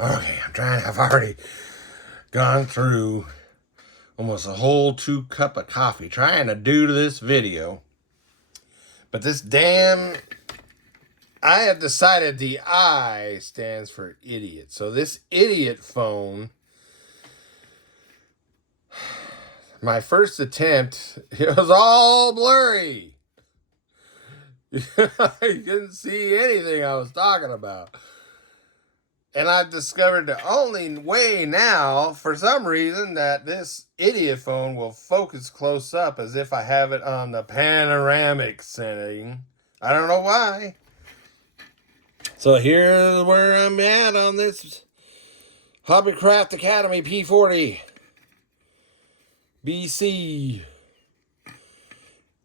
Okay, I've already gone through almost a whole 2 cups of coffee trying to do this video. But this I have decided the I stands for idiot. So this idiot phone, my first attempt, it was all blurry. You couldn't see anything I was talking about. And I've discovered the only way now, for some reason, that this idiot phone will focus close up as if I have it on the panoramic setting. I don't know why. So here's where I'm at on this Hobbycraft Academy P-40B.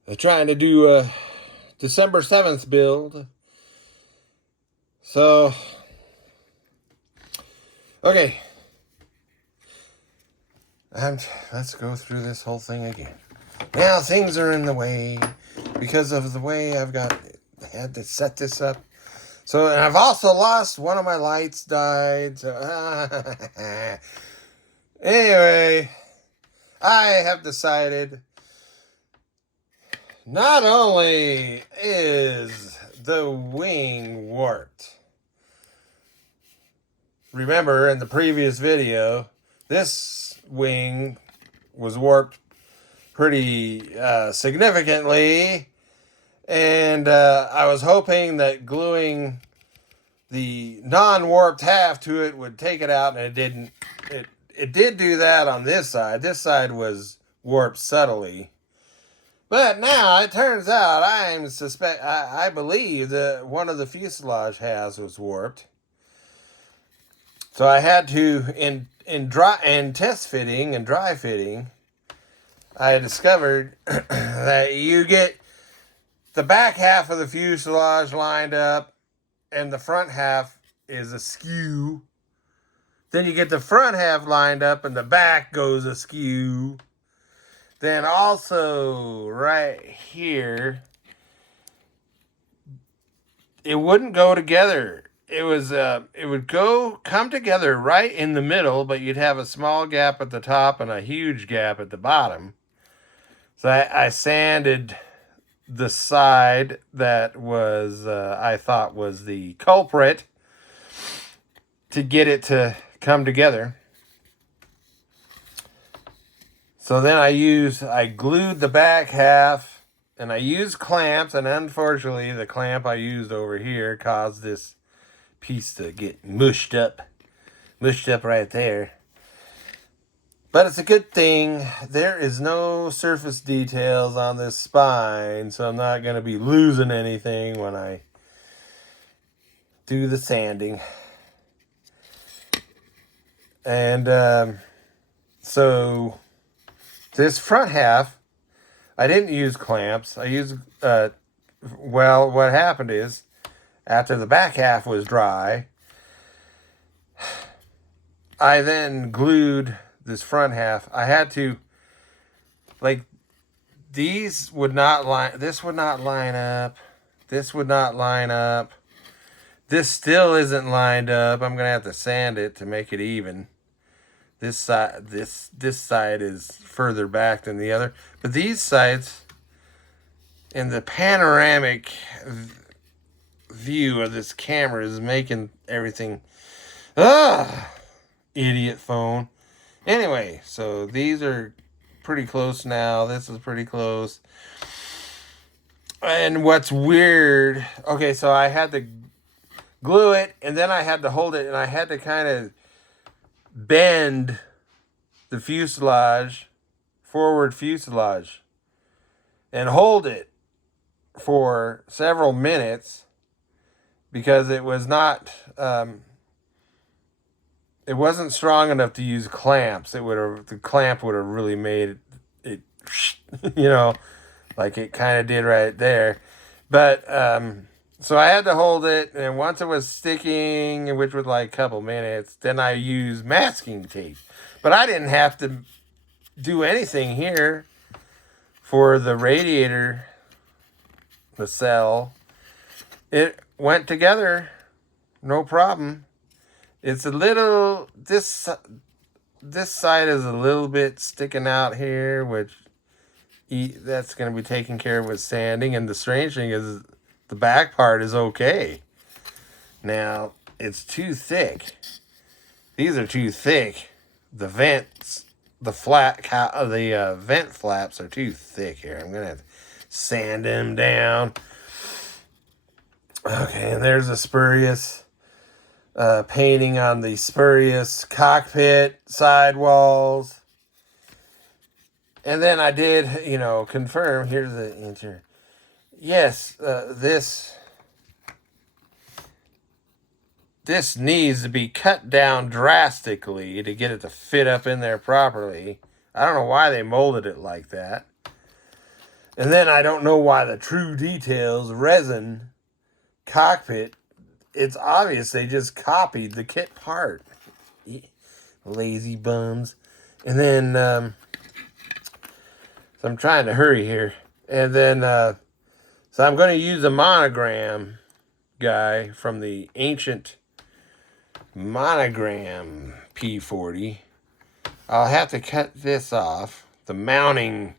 I'm trying to do a December 7th build. So, okay. Let's go through this whole thing again. Now things are in the way because of the way I had to set this up. So, and I've also lost one of my lights died. So, anyway, I have decided not only is the wing warped. Remember in the previous video, this wing was warped pretty significantly. And I was hoping that gluing the non-warped half to it would take it out, and it didn't. It did do that on this side. This side was warped subtly. But now it turns out I believe that one of the fuselage halves was warped. So I had to in test fitting and dry fitting, I discovered that you get the back half of the fuselage lined up and the front half is askew. Then you get the front half lined up and the back goes askew. Then also right here, it wouldn't go together. It would come together right in the middle, but you'd have a small gap at the top and a huge gap at the bottom. So I sanded the side that was I thought was the culprit to get it to come together. So then I glued the back half and I used clamps, and unfortunately the clamp I used over here caused this piece to get mushed up right there. But it's a good thing there is no surface details on this spine, so I'm not going to be losing anything when I do the sanding. And so this front half, I didn't use clamps. I used, well, what happened is, after the back half was dry, I then glued this front half. I had to, like, this would not line up. This would not line up. This still isn't lined up. I'm going to have to sand it to make it even. This side is further back than the other. But these sides, in the panoramic view of this camera, is making everything... idiot phone. Anyway, so these are pretty close now. This is pretty close. And what's weird... Okay, so I had to glue it, and then I had to hold it, and I had to kind of bend the fuselage, forward fuselage, and hold it for several minutes because it was not, it wasn't strong enough to use clamps. The clamp would have really made it, you know, like it kind of did right there. But, so I had to hold it, and once it was sticking, which was like a couple minutes, then I used masking tape. But I didn't have to do anything here for the radiator, the cell. It went together, no problem. It's a little, this side is a little bit sticking out here, which that's going to be taken care of with sanding. And the strange thing is the back part is okay. Now, it's too thick. These are too thick. The vents, the vent flaps are too thick here. I'm going to have to sand them down. Okay, and there's a spurious painting on the spurious cockpit sidewalls. And then I did, confirm. Here's the interior. Yes, this needs to be cut down drastically to get it to fit up in there properly. I don't know why they molded it like that. And then I don't know why the True Details resin cockpit, it's obvious they just copied the kit part. Lazy bums. And then, so I'm trying to hurry here. And then, so I'm going to use a monogram guy from the ancient monogram P-40. I'll have to cut this off, the mounting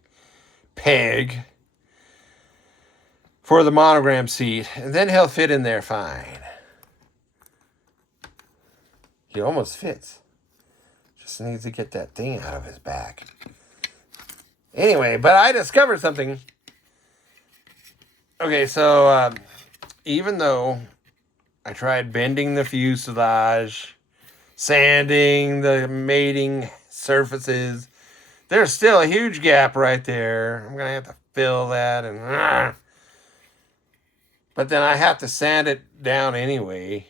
peg for the monogram seat, and then he'll fit in there fine. He almost fits. Just needs to get that thing out of his back. Anyway, but I discovered something. Okay, so even though I tried bending the fuselage, sanding the mating surfaces, there's still a huge gap right there. I'm going to have to fill that. But then I have to sand it down anyway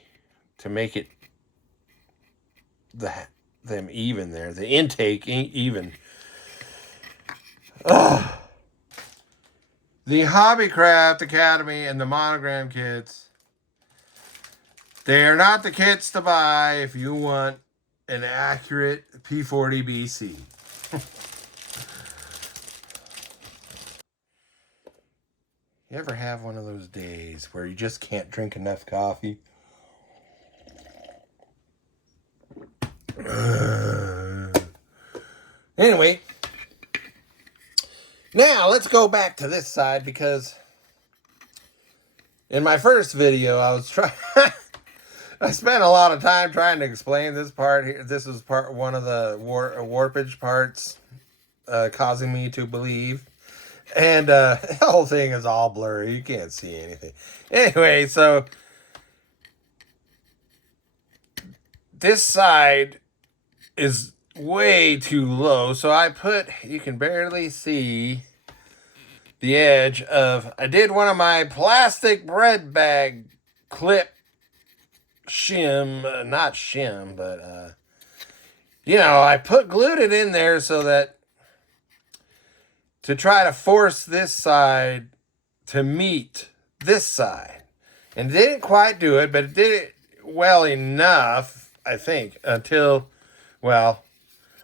to make it them even there. The intake even. Ugh. The Hobbycraft Academy and the monogram kits, they are not the kits to buy if you want an accurate P-40B seat. You ever have one of those days where you just can't drink enough coffee? Anyway, now let's go back to this side, because in my first video I was trying I spent a lot of time trying to explain this part here. This is one of the warpage parts causing me to believe. And the whole thing is all blurry. You can't see anything. Anyway, so this side is way too low. So you can barely see the edge of, I did one of my plastic bread bag clip shim, not shim, but, I glued it in there so that, to try to force this side to meet this side. And it didn't quite do it, but it did it well enough, I think, until, well,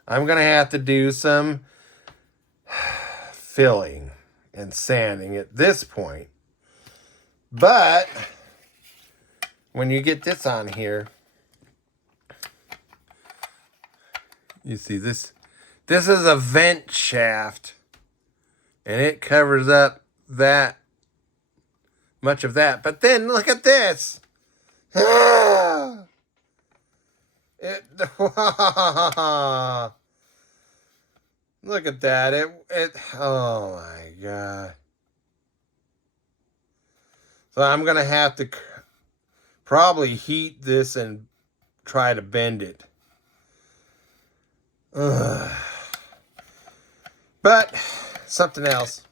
I'm going to have to do some filling and sanding at this point. But when you get this on here, you see this is a vent shaft. And it covers up that much of that. But then look at this. Look at that. Oh my God. So I'm going to have to probably heat this and try to bend it. But something else.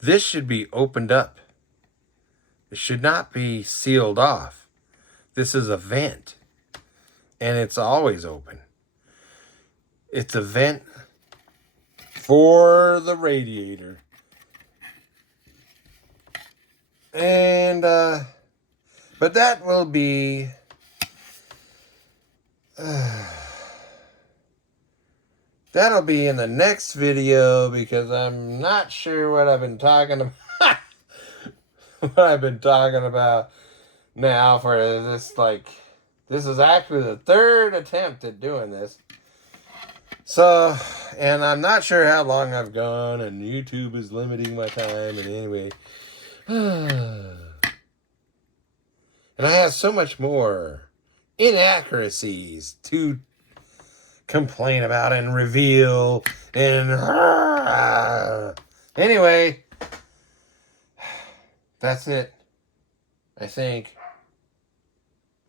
This should be opened up. It should not be sealed off. This is a vent. And it's always open. It's a vent for the radiator. And, but that will be, that'll be in the next video, because I'm not sure what I've been talking about. What I've been talking about now for this This is actually the third attempt at doing this. So, and I'm not sure how long I've gone, and YouTube is limiting my time, and anyway. And I have so much more inaccuracies to complain about and reveal, and anyway, that's it, I think.